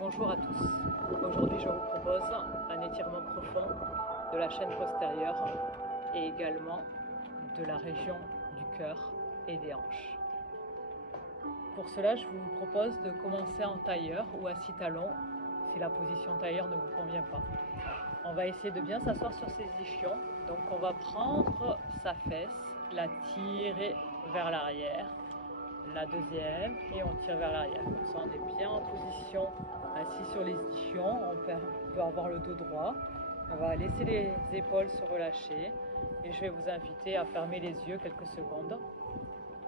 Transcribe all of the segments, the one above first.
Bonjour à tous. Aujourd'hui, je vous propose un étirement profond de la chaîne postérieure et également de la région du cœur et des hanches. Pour cela, je vous propose de commencer en tailleur ou assis talon si la position tailleur ne vous convient pas. On va essayer de bien s'asseoir sur ses ischions. Donc on va prendre sa fesse, la tirer vers l'arrière, la deuxième et on tire vers l'arrière. Comme ça on est bien en position assis sur les ischions, on peut avoir le dos droit. On va laisser les épaules se relâcher et je vais vous inviter à fermer les yeux quelques secondes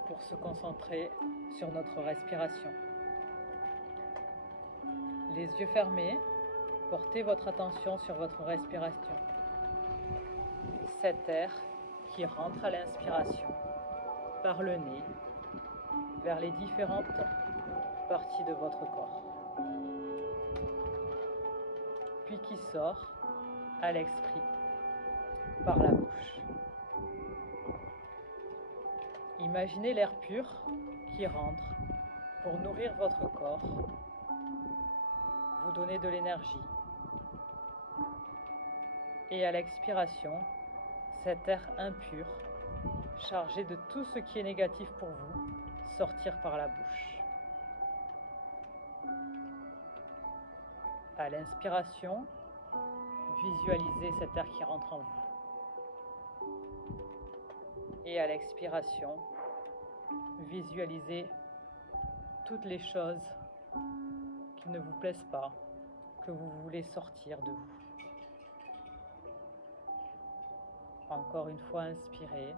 pour se concentrer sur notre respiration. Les yeux fermés, portez votre attention sur votre respiration. Cet air qui rentre à l'inspiration par le nez vers les différentes parties de votre corps, puis qui sort à l'esprit par la bouche. Imaginez l'air pur qui rentre pour nourrir votre corps, vous donner de l'énergie. Et à l'expiration, cet air impur, chargé de tout ce qui est négatif pour vous, sortir par la bouche. À l'inspiration, visualisez cet air qui rentre en vous. Et à l'expiration, visualisez toutes les choses qui ne vous plaisent pas, que vous voulez sortir de vous. Encore une fois, inspirez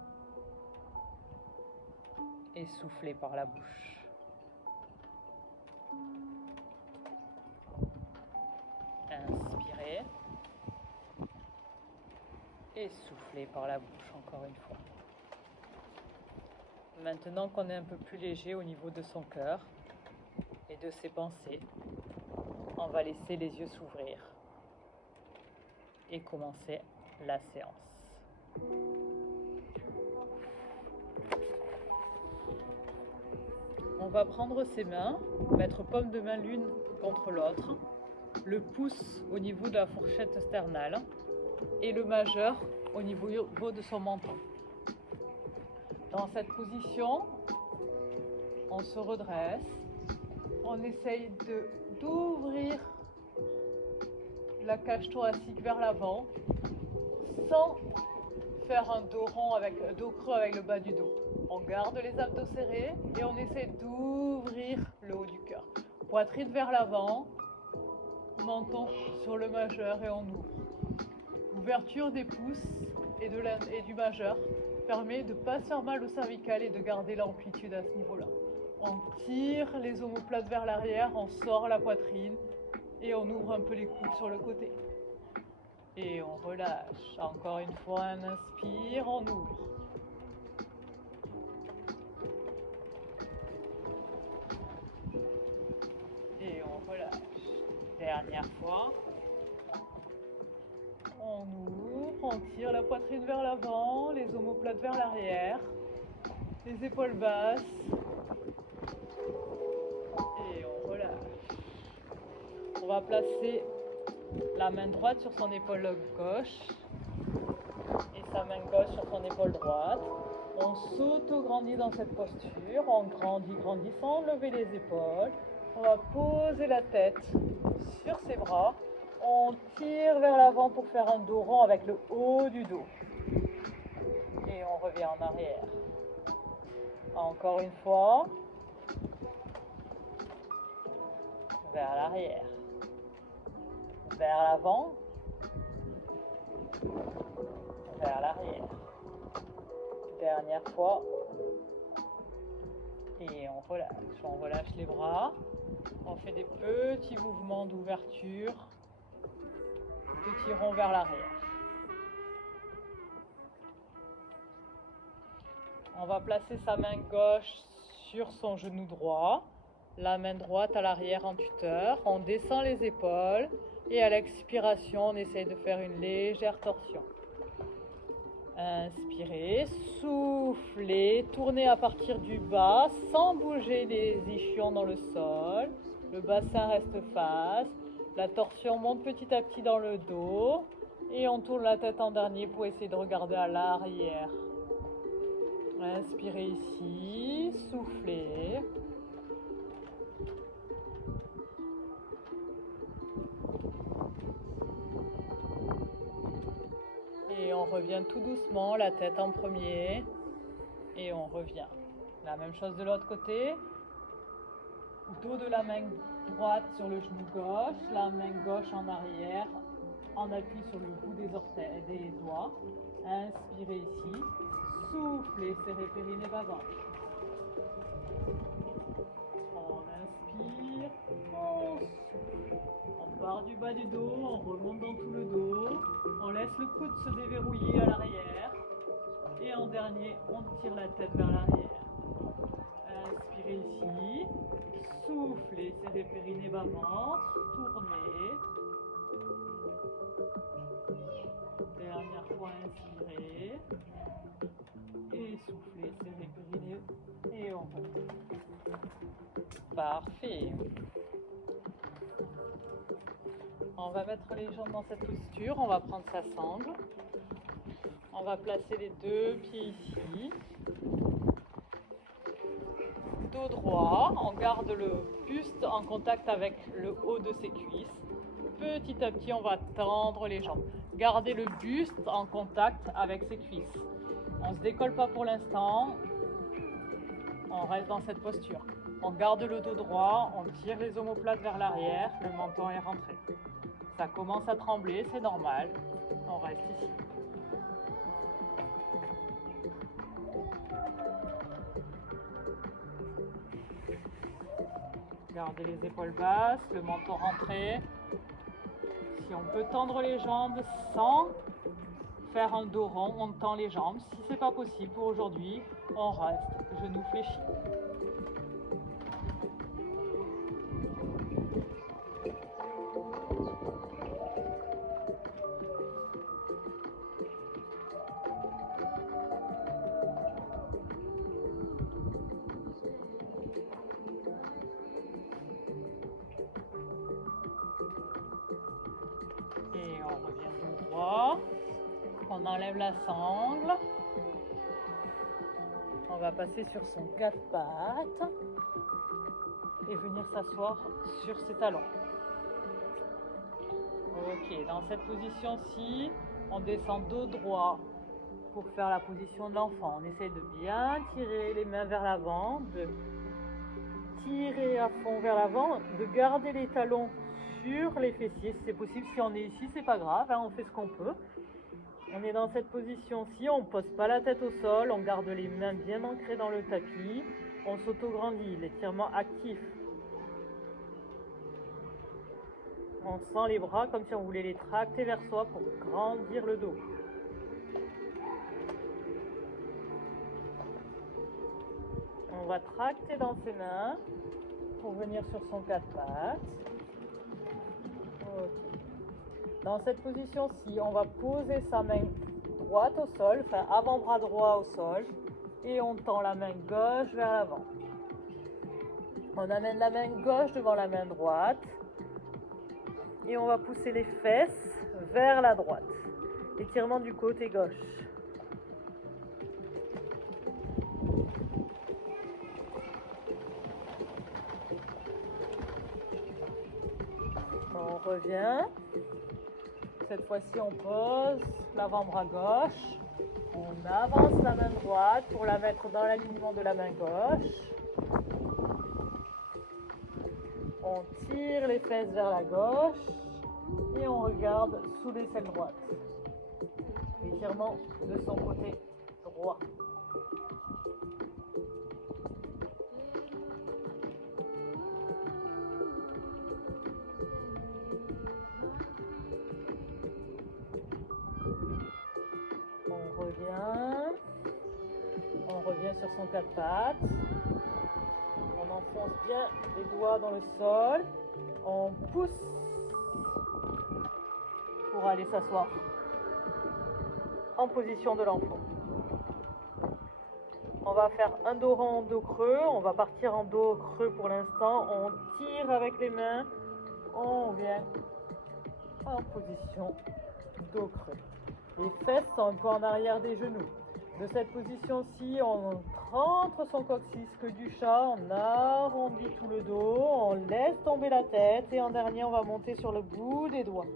et soufflez par la bouche. Inspirez et soufflez par la bouche encore une fois. Maintenant qu'on est un peu plus léger au niveau de son cœur et de ses pensées, on va laisser les yeux s'ouvrir et commencer la séance. On va prendre ses mains, mettre paume de main l'une contre l'autre, le pouce au niveau de la fourchette sternale et le majeur au niveau de son menton. Dans cette position, on se redresse, on essaye d'ouvrir la cage thoracique vers l'avant sans faire un dos rond dos creux avec le bas du dos. On garde les abdos serrés et on essaie d'ouvrir le haut du cœur. Poitrine vers l'avant, menton sur le majeur et on ouvre. L'ouverture des pouces et du majeur permet de ne pas se faire mal au cervical et de garder l'amplitude à ce niveau-là. On tire les omoplates vers l'arrière, on sort la poitrine et on ouvre un peu les coudes sur le côté. Et on relâche. Encore une fois, on inspire, on ouvre. Et on relâche. Dernière fois. On ouvre, on tire la poitrine vers l'avant, les omoplates vers l'arrière, les épaules basses. Et on relâche. On va placer la main droite sur son épaule gauche et sa main gauche sur son épaule droite. On s'auto-grandit dans cette posture, on grandit sans lever les épaules. On va poser la tête sur ses bras. On tire vers l'avant pour faire un dos rond avec le haut du dos. Et on revient en arrière. Encore une fois. Vers l'arrière. Vers l'avant. Vers l'arrière. Dernière fois. Et on relâche les bras. On fait des petits mouvements d'ouverture. Petit rond vers l'arrière. On va placer sa main gauche sur son genou droit, la main droite à l'arrière en tuteur. On descend les épaules et à l'expiration, on essaye de faire une légère torsion. Inspirez, soufflez, tournez à partir du bas sans bouger les ischions dans le sol. Le bassin reste face. La torsion monte petit à petit dans le dos. Et on tourne la tête en dernier pour essayer de regarder à l'arrière. Inspirez ici, soufflez. Et on revient tout doucement, la tête en premier. Et on revient. La même chose de l'autre côté. Dos de la main droite sur le genou gauche, la main gauche en arrière, en appui sur le bout des orteils, des doigts. Inspirez ici, soufflez, serrez périnée bas-ventre. On inspire, on souffle. On part du bas du dos, on remonte dans tout le dos. On laisse le coude se déverrouiller à l'arrière. Et en dernier, on tire la tête vers l'arrière. Inspirez ici. Soufflez, serrez périnée bas-ventre, tournez. Dernière fois, inspirez. Et soufflez, serrez périnée. Et on va. Parfait. On va mettre les jambes dans cette posture. On va prendre sa sangle. On va placer les deux pieds ici. Dos droit, on garde le buste en contact avec le haut de ses cuisses. Petit à petit, on va tendre les jambes. Gardez le buste en contact avec ses cuisses. On ne se décolle pas pour l'instant. On reste dans cette posture. On garde le dos droit, on tire les omoplates vers l'arrière, le menton est rentré. Ça commence à trembler, c'est normal. On reste ici. Gardez les épaules basses, le menton rentré. Si on peut tendre les jambes sans faire un dos rond, on tend les jambes. Si ce n'est pas possible pour aujourd'hui, on reste genoux fléchis. Et on revient tout droit. On enlève la sangle. On va passer sur son quatre pattes et venir s'asseoir sur ses talons. Ok, dans cette position-ci, on descend dos droit pour faire la position de l'enfant. On essaie de bien tirer les mains vers l'avant, de tirer à fond vers l'avant, de garder les talons sur les fessiers si c'est possible. Si on est ici, c'est pas grave, hein, on fait ce qu'on peut. On est dans cette position-ci, on ne pose pas la tête au sol, on garde les mains bien ancrées dans le tapis, on s'auto-grandit, l'étirement actif. On sent les bras comme si on voulait les tracter vers soi pour grandir le dos. On va tracter dans ses mains pour venir sur son quatre pattes. Okay. Dans cette position-ci, on va poser sa main droite au sol, enfin avant-bras droit au sol, et on tend la main gauche vers l'avant. On amène la main gauche devant la main droite, et on va pousser les fesses vers la droite. Étirement du côté gauche. On revient. Cette fois-ci, on pose l'avant-bras gauche. On avance la main droite pour la mettre dans l'alignement de la main gauche. On tire les fesses vers la gauche et on regarde sous l'aisselle droite. Étirement de son côté droit. On revient sur son quatre pattes. On enfonce bien les doigts dans le sol. On pousse pour aller s'asseoir en position de l'enfant. On va faire un dos rond, dos creux. On va partir en dos creux pour l'instant. On tire avec les mains. On vient en position dos creux. Les fesses sont un peu en arrière des genoux. De cette position-ci, on rentre son coccyx, queue du chat, on arrondit tout le dos, on laisse tomber la tête et en dernier, on va monter sur le bout des doigts.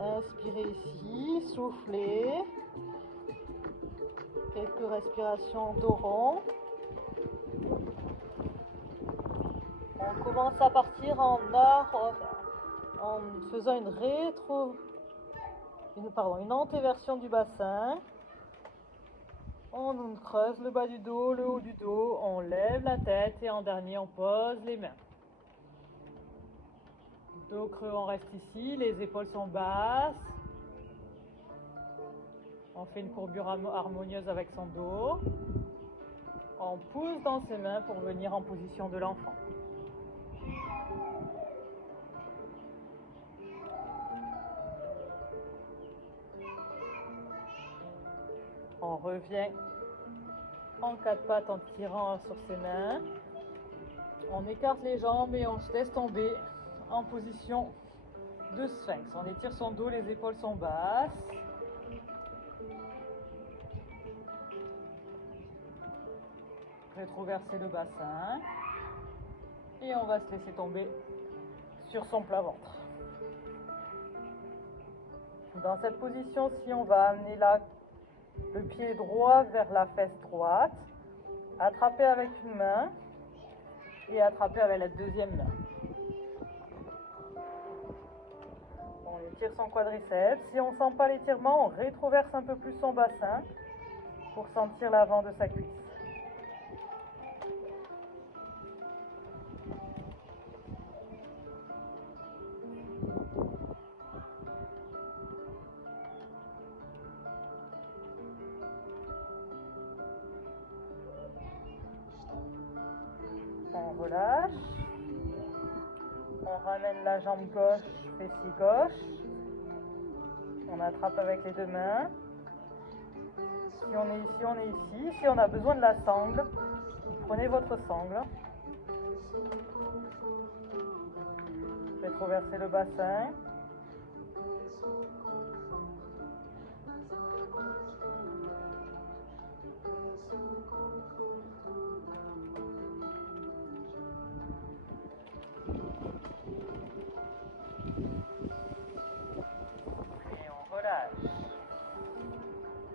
Inspirez ici, soufflez. Quelques respirations dos rond. On commence à partir en faisant une antéversion du bassin. On creuse le bas du dos, le haut du dos, on lève la tête et en dernier on pose les mains. Dos creux, on reste ici, les épaules sont basses. On fait une courbure harmonieuse avec son dos. On pousse dans ses mains pour venir en position de l'enfant. On revient en quatre pattes en tirant sur ses mains. On écarte les jambes et on se laisse tomber en position de sphinx. On étire son dos, les épaules sont basses. Rétroverser le bassin. Et on va se laisser tomber sur son plat ventre. Dans cette position-ci, on va amener le pied droit vers la fesse droite, attraper avec une main et attraper avec la deuxième main. On étire son quadriceps. Si on ne sent pas l'étirement, on rétroverse un peu plus son bassin pour sentir l'avant de sa cuisse. On relâche, on ramène la jambe gauche, fessier gauche, on attrape avec les deux mains. Si on est ici, on est ici. Si on a besoin de la sangle, vous prenez votre sangle. Rétroversez le bassin.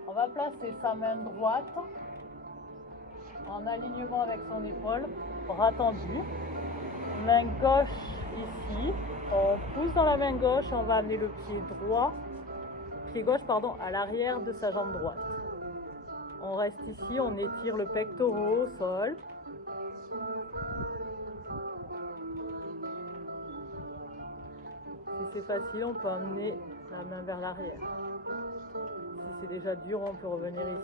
On va placer sa main droite en alignement avec son épaule, bras tendu. Main gauche ici. On pousse dans la main gauche, on va amener le pied gauche à l'arrière de sa jambe droite. On reste ici, on étire le pectoral au sol. Si c'est facile, on peut amener la main vers l'arrière. Si c'est déjà dur, on peut revenir ici.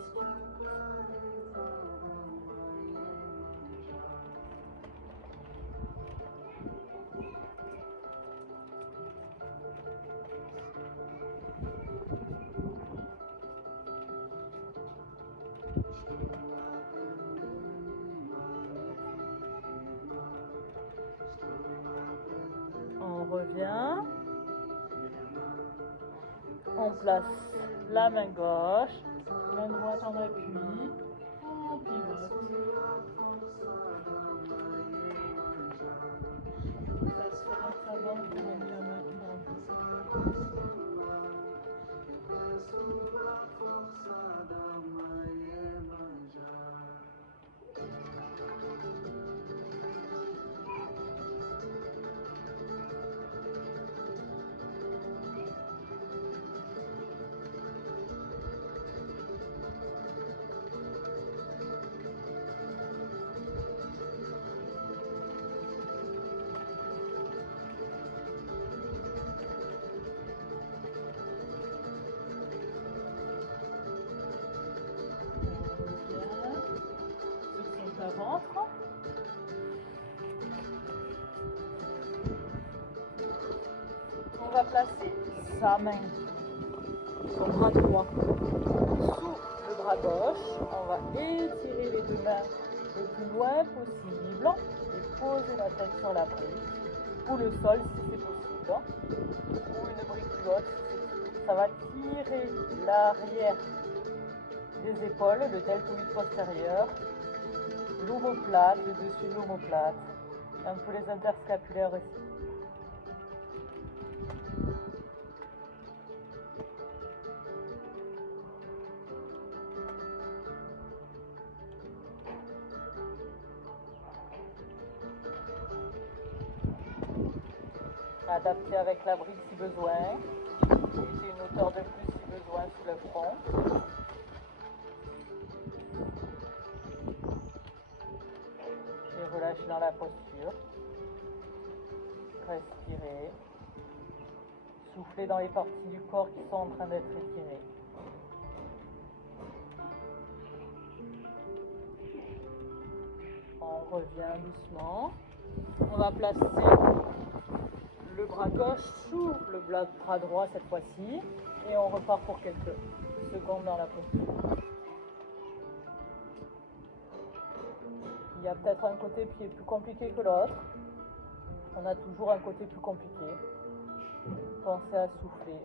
On revient. On place la main gauche, main droite en appui, on pivote. Ça se fait avant de mettre la main dans le dos. Ventre. On va placer sa main, son bras droit, sous le bras gauche, on va étirer les deux mains le plus loin possible et poser la tête sur la brique ou le sol si c'est possible, ou une brique plus haute. Ça va tirer l'arrière des épaules, le deltoïde postérieur, l'omoplate, le dessus de l'omoplate, un peu les interscapulaires aussi. Adapter avec la brique si besoin, éviter une hauteur de plus si besoin sous le front. Et relâcher dans la posture. Respirer. Souffler dans les parties du corps qui sont en train d'être étirées. On revient doucement. On va placer le bras gauche sous le bras droit cette fois-ci et on repart pour quelques secondes dans la posture. Il y a peut-être un côté qui est plus compliqué que l'autre. On a toujours un côté plus compliqué. Pensez à souffler.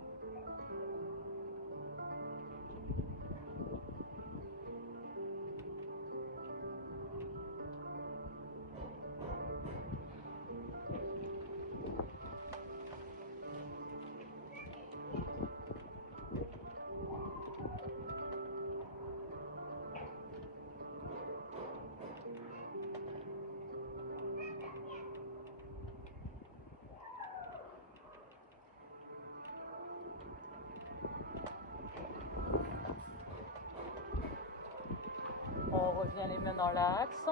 On revient les mains dans l'axe.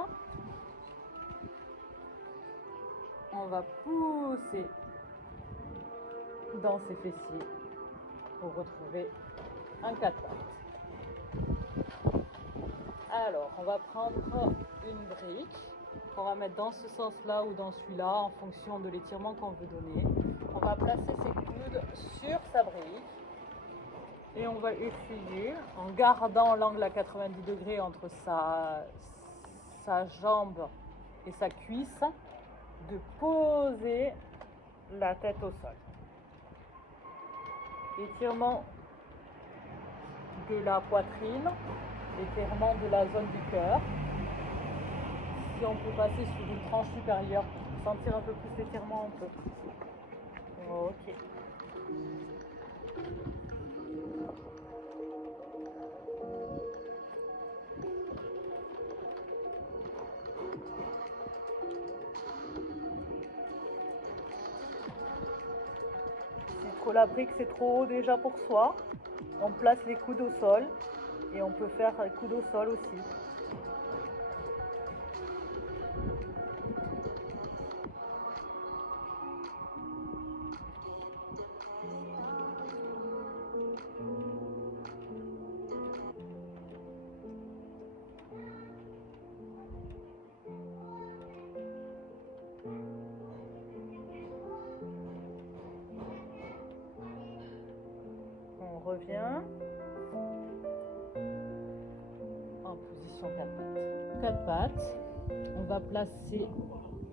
On va pousser dans ses fessiers pour retrouver un 4 pattes. Alors, on va prendre une brique qu'on va mettre dans ce sens-là ou dans celui-là en fonction de l'étirement qu'on veut donner. On va placer ses coudes sur sa brique. Et on va essayer, en gardant l'angle à 90 degrés entre sa jambe et sa cuisse, de poser la tête au sol. Étirement de la poitrine, étirement de la zone du cœur. Si on peut passer sur une tranche supérieure pour sentir un peu plus l'étirement, on peut. Ok. La brique c'est trop haut déjà pour soi, on place les coudes au sol et on peut faire les coudes au sol aussi. On revient en position 4 pattes. 4 pattes, on va placer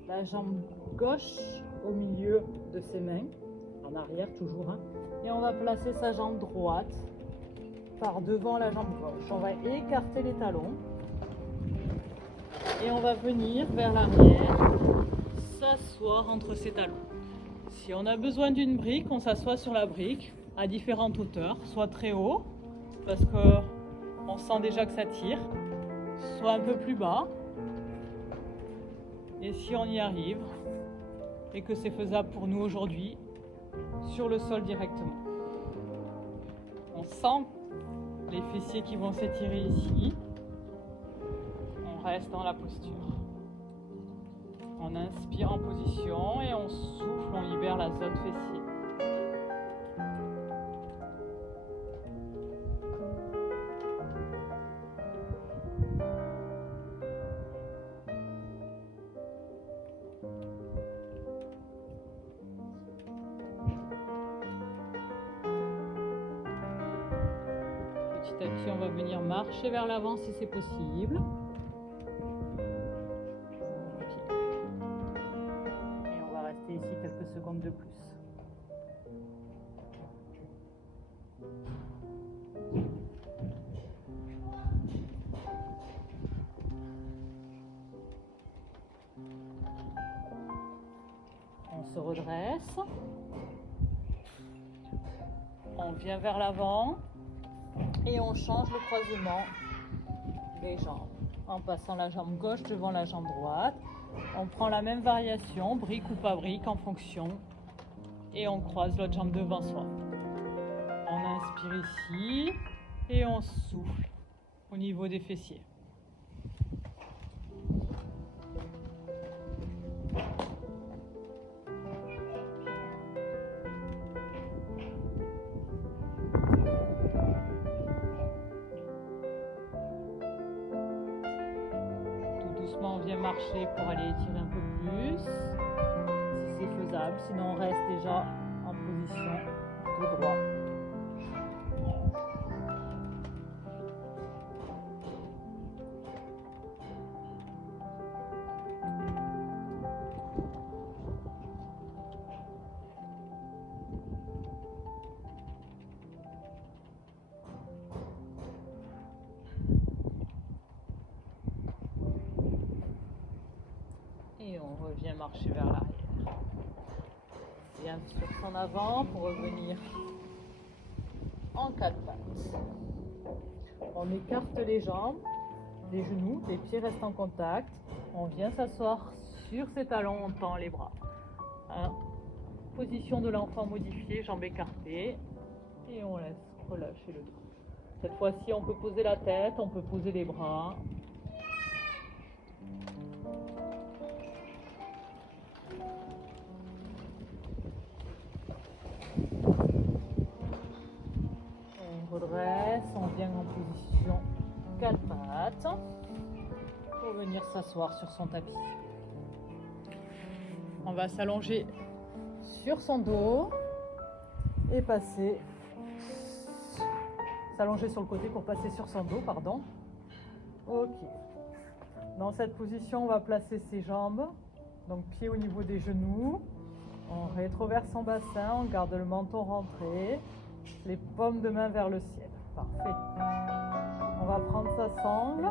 la jambe gauche au milieu de ses mains, en arrière toujours, hein, et on va placer sa jambe droite par devant la jambe gauche. On va écarter les talons et on va venir vers l'arrière, s'asseoir entre ses talons. Si on a besoin d'une brique, on s'assoit sur la brique à différentes hauteurs, soit très haut, parce qu'on sent déjà que ça tire, soit un peu plus bas, et si on y arrive, et que c'est faisable pour nous aujourd'hui, sur le sol directement. On sent les fessiers qui vont s'étirer ici, on reste dans la posture. On inspire en position et on souffle, on libère la zone fessier. Petit à petit, on va venir marcher vers l'avant si c'est possible. Ok. Et on va rester ici quelques secondes de plus. On se redresse. On vient vers l'avant et on change le croisement des jambes en passant la jambe gauche devant la jambe droite. On prend la même variation, brique ou pas brique en fonction, et on croise l'autre jambe devant soi. On inspire ici et on souffle au niveau des fessiers. On vient marcher pour aller étirer un peu plus, si c'est faisable, sinon on reste déjà en position de droit. Et on revient marcher vers l'arrière. Bien sur son avant pour revenir en quatre pattes. On écarte les jambes, les genoux, les pieds restent en contact. On vient s'asseoir sur ses talons, on tend les bras. Position de l'enfant modifiée, jambes écartées. Et on laisse relâcher le dos. Cette fois-ci, on peut poser la tête, on peut poser les bras. On redresse, on vient en position 4 pattes pour venir s'asseoir sur son tapis. On va s'allonger sur son dos et s'allonger sur le côté pour passer sur son dos, pardon. Ok. Dans cette position, on va placer ses jambes, donc pieds au niveau des genoux. On rétroverse son bassin, on garde le menton rentré, les paumes de main vers le ciel. Parfait. On va prendre sa sangle.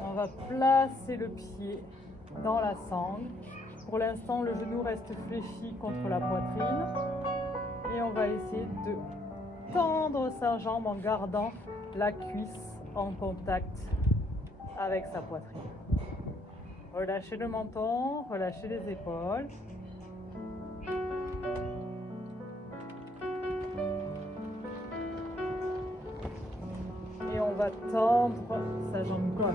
On va placer le pied dans la sangle. Pour l'instant, le genou reste fléchi contre la poitrine. Et on va essayer de tendre sa jambe en gardant la cuisse en contact avec sa poitrine. Relâchez le menton, relâchez les épaules. Et on va tendre sa jambe gauche.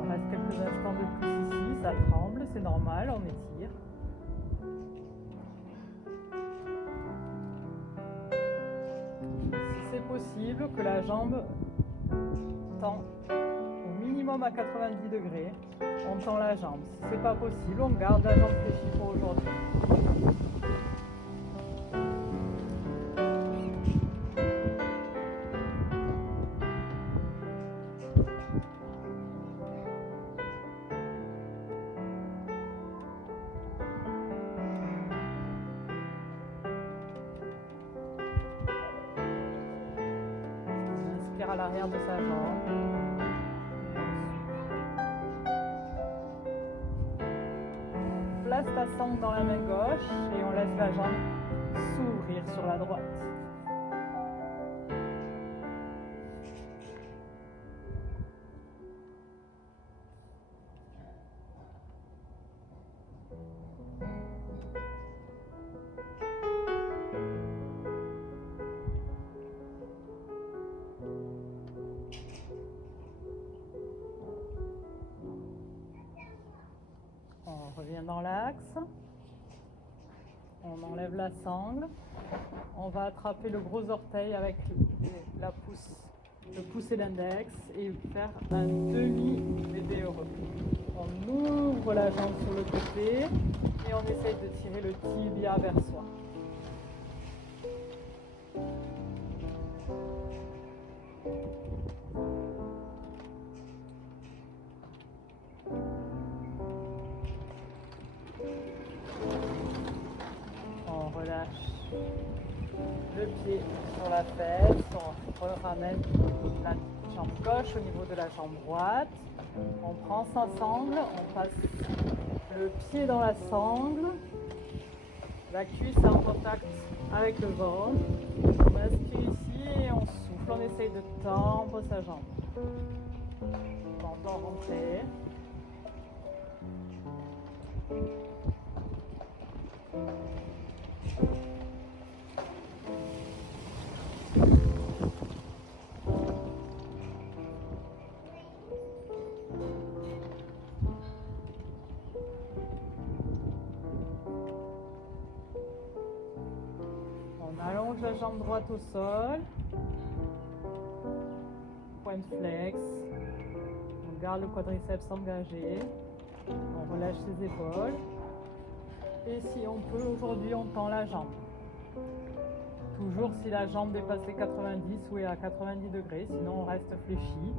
On reste quelques instants de plus ici, ça tremble, c'est normal, on étire. Si c'est possible, que la jambe tend au minimum à 90 degrés, on tend la jambe. Si c'est pas possible, on garde la jambe fléchie pour aujourd'hui. À l'arrière de sa jambe. Place ta sangle dans la main gauche et on laisse la jambe s'ouvrir sur la droite. On revient dans l'axe, on enlève la sangle, on va attraper le gros orteil avec le pouce et l'index et faire un demi-bébé heureux. On ouvre la jambe sur le côté et on essaye de tirer le tibia vers soi. On relâche le pied sur la fesse, on ramène la jambe gauche au niveau de la jambe droite. On prend sa sangle, on passe le pied dans la sangle, la cuisse est en contact avec le ventre. On bascule ici et on souffle, on essaye de tendre sa jambe. On entend rentrer. On allonge la jambe droite au sol, point flex, on garde le quadriceps engagé, on relâche les épaules et si on peut aujourd'hui on tend la jambe. Toujours si la jambe dépasse les 90 ou est à 90 degrés, sinon on reste fléchi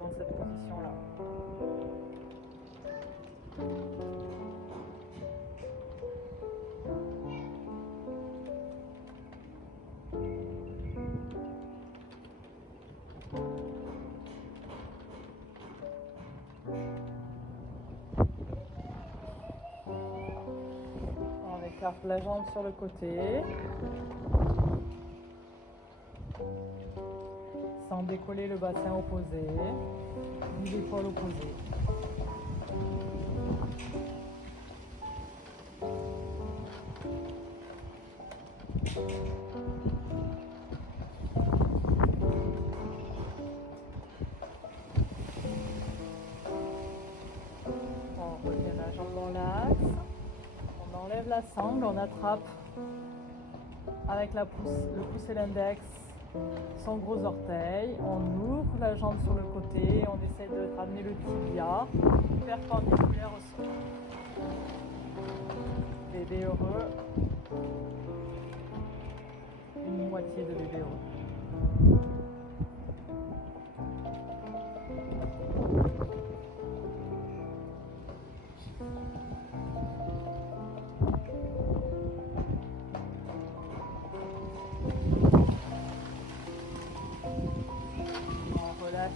dans cette position-là. On écarte la jambe sur le côté, sans décoller le bassin opposé, ni l'épaule opposée. On revient la jambe dans l'axe, on enlève la sangle, on attrape avec le pouce et l'index son gros orteil, on ouvre la jambe sur le côté, on essaie de ramener le tibia perpendiculaire au sol. Bébé heureux, une moitié de bébé heureux.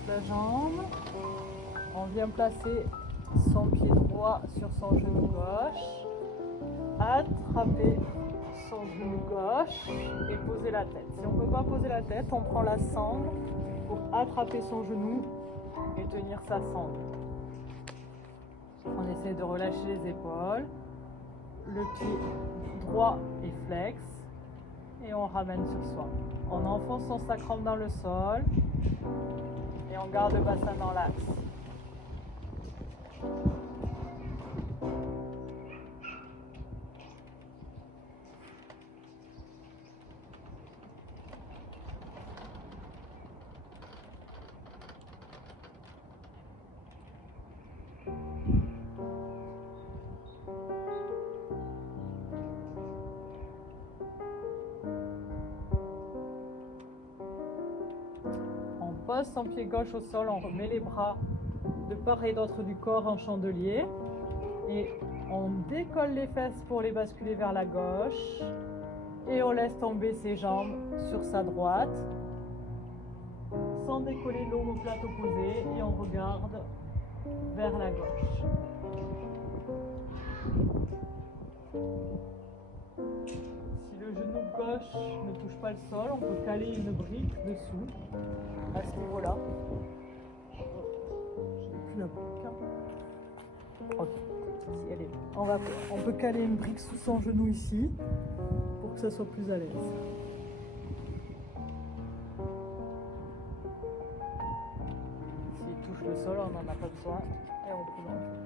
La jambe, on vient placer son pied droit sur son genou gauche, attraper son genou gauche et poser la tête. Si on ne peut pas poser la tête, on prend la sangle pour attraper son genou et tenir sa sangle. On essaie de relâcher les épaules, le pied droit est flex et on ramène sur soi. On enfonce son sacrum dans le sol. Et on garde le bassin dans l'axe. Pose son pied gauche au sol, on remet les bras de part et d'autre du corps en chandelier et on décolle les fesses pour les basculer vers la gauche et on laisse tomber ses jambes sur sa droite sans décoller l'omoplate opposée et on regarde vers la gauche. Si le genou gauche ne touche pas le sol, on peut caler une brique dessous à ce niveau-là. Je n'ai plus la brique. Ok, si elle est là. On peut caler une brique sous son genou ici pour que ça soit plus à l'aise. S'il touche le sol, on n'en a pas besoin et on peut l'enlever.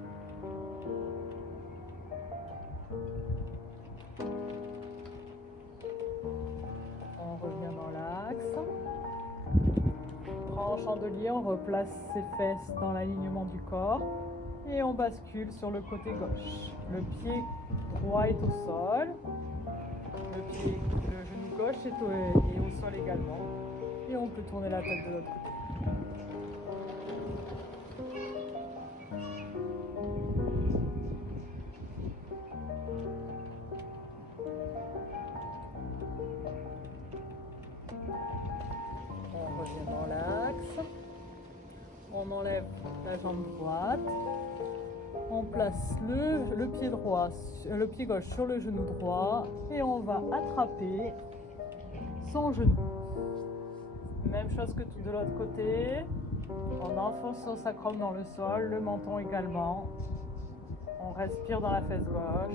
On revient dans l'axe. On prend en chandelier, on replace ses fesses dans l'alignement du corps et on bascule sur le côté gauche. Le pied droit est au sol, le genou gauche est au sol également Et on peut tourner la tête de l'autre côté. On revient dans l'axe. On enlève la jambe droite. On place le pied droit, le pied gauche sur le genou droit et on va attraper son genou. Même chose que de l'autre côté. On enfonce son sacrum dans le sol, le menton également. On respire dans la fesse gauche.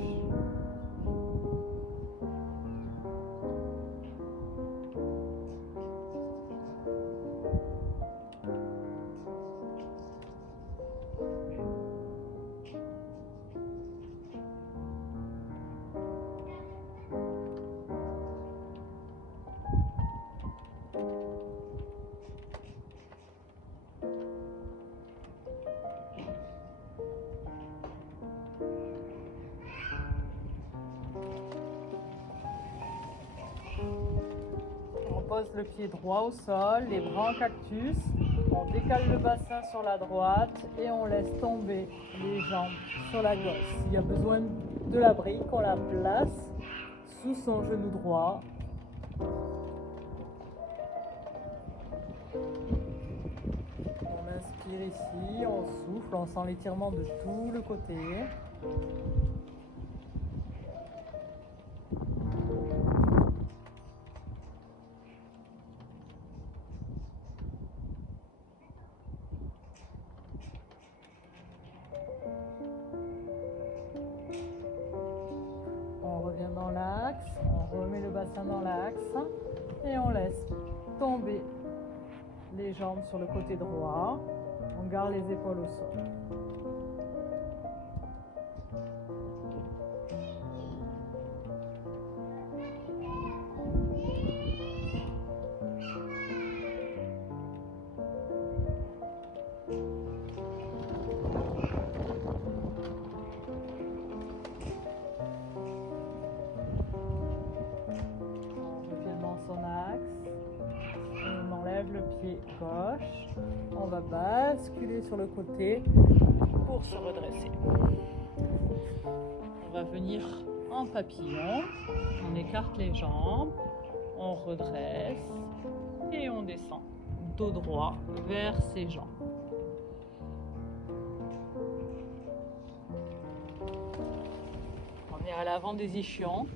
On pose le pied droit au sol, les bras en cactus. On décale le bassin sur la droite et on laisse tomber les jambes sur la gauche. S'il y a besoin de la brique, on la place sous son genou droit. On inspire ici, on souffle, on sent l'étirement de tout le côté. On revient dans l'axe, on remet le bassin dans l'axe et on laisse tomber les jambes sur le côté droit. On garde les épaules au sol. Le pied gauche, on va basculer sur le côté pour se redresser. On va venir en papillon, on écarte les jambes, on redresse et on descend dos droit vers ses jambes. On est à l'avant des ischions.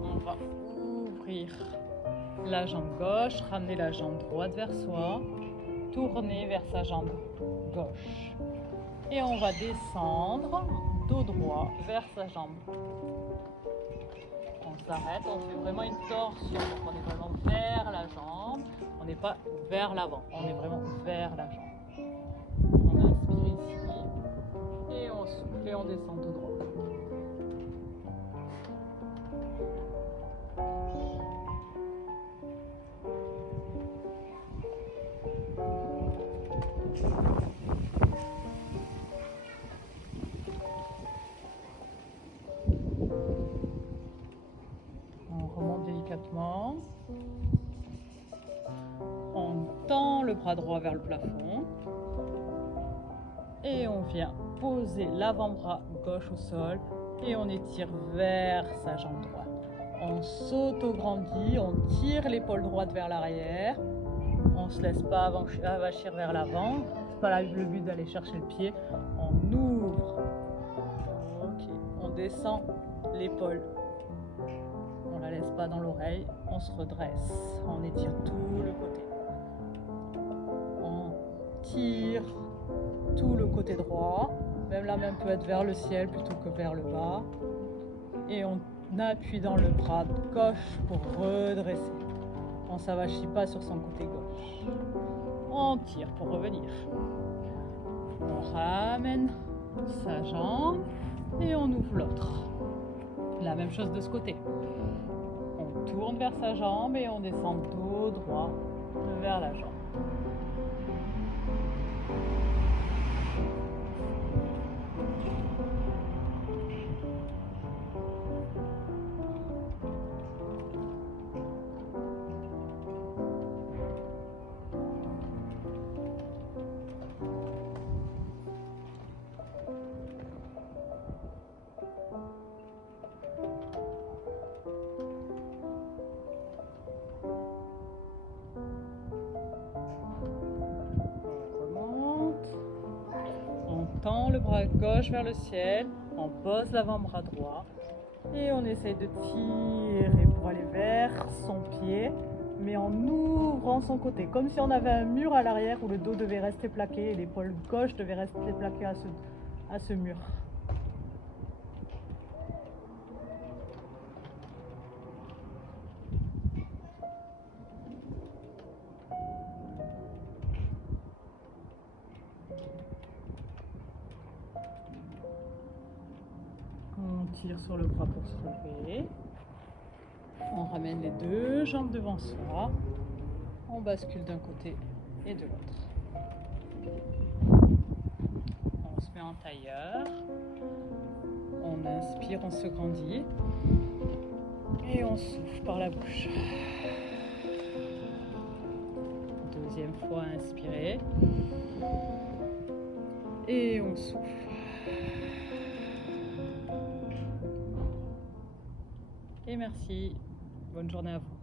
On va ouvrir la jambe gauche, ramener la jambe droite vers soi, tourner vers sa jambe gauche. Et on va descendre dos droit vers sa jambe. On s'arrête, on fait vraiment une torsion. Donc on est vraiment vers la jambe, on n'est pas vers l'avant, on est vraiment vers la jambe. On inspire ici et on souffle et on descend dos droit. On remonte délicatement. On tend le bras droit vers le plafond. Et on vient poser l'avant-bras gauche au sol et on étire vers sa jambe droite. On s'auto-grandit, on tire l'épaule droite vers l'arrière. On ne se laisse pas avachir vers l'avant. C'est pas le but d'aller chercher le pied. On ouvre. Ok. On descend l'épaule. On la laisse pas dans l'oreille. On se redresse. On étire tout le côté. On tire tout le côté droit. Même la main peut être vers le ciel plutôt que vers le bas. Et on appuie dans le bras gauche pour redresser. On ne s'avachit pas sur son côté gauche. On tire pour revenir. On ramène sa jambe et on ouvre l'autre. La même chose de ce côté. On tourne vers sa jambe et on descend dos droit vers la jambe. On tend le bras gauche vers le ciel, on pose l'avant-bras droit et on essaye de tirer pour aller vers son pied, mais en ouvrant son côté, comme si on avait un mur à l'arrière où le dos devait rester plaqué et l'épaule gauche devait rester plaquée à ce mur. On tire sur le bras pour se relever. On ramène les deux jambes devant soi. On bascule d'un côté et de l'autre. On se met en tailleur. On inspire, on se grandit. Et on souffle par la bouche. Deuxième fois, inspirez. Et on souffle. Et merci. Bonne journée à vous.